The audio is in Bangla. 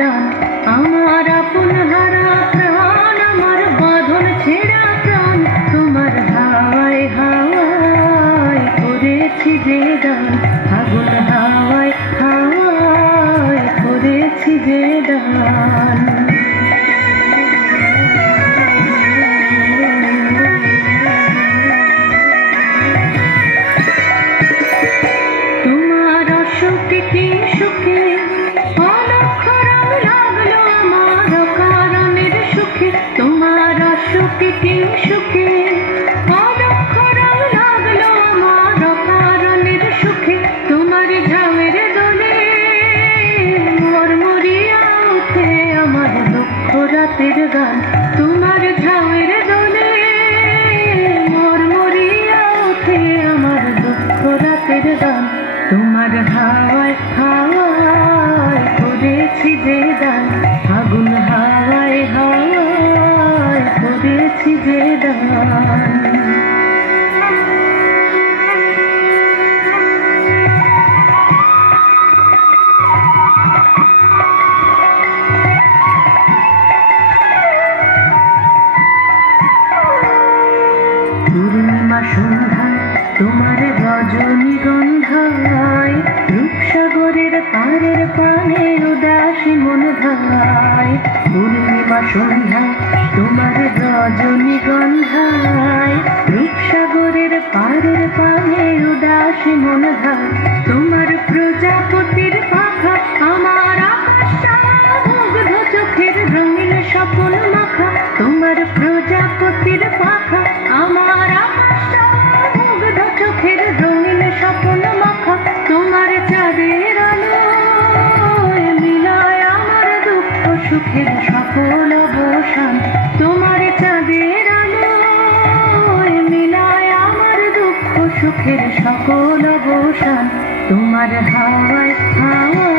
দান। আমার আপন হারা প্রাণ, আমার বাঁধন ছেঁড়া প্রাণ, তোমার হাওয়ায় হাওয়ায় করেছি যে দান। আগুন হাওয়ায় হাওয়ায় করেছি যে দান। তোমার অসুখে কি সুখে অলক্ষ রং লাগলো আমার অকারণের সুখে। তোমার অসুখে কি সুখে অলক্ষ রং লাগলো আমার অকারণের সুখে। তোমার ঝামের দোলে মরমরিয়া উঠে আমার দুঃখ রাতের গান। তোমার ঝামের দোলে মরমরিয়া উঠে আমার দুঃখ রাতের গান। তোমার হাওয়ায় হাওয়ায় করেছি যে দান। আগুন হাওয়ায় হাওয়ায় করেছি যে দান। পূর্ণিমা সন্ধ্যায় তোমার রজনীগন্ধায়, রূপসাগরের পারের পানে উদাসী মন ধায়। পূর্ণিমা সন্ধ্যায় তোমার রজনীগন্ধায়, রূপসাগরের পারের পানে উদাসী মন ধায়। তোমার প্রজাপতির পাখা আমার আকাশটা মুগ্ধ চোখের রঙিন স্বপ্ন মাখা। তোমার প্রজাপতির পাখা আমার আকাশটা মুগ্ধ চোখের রঙিন স্বপ্ন মাখা। তোমার চাঁদের আলোয় মিলায় আমার দুঃখ সুখের সকল অবসান। তোমার চাঁদের আলোয় মিলায় আমার দুঃখ সুখের সকল অবসান। তোমার হাওয়ায় হাওয়ায়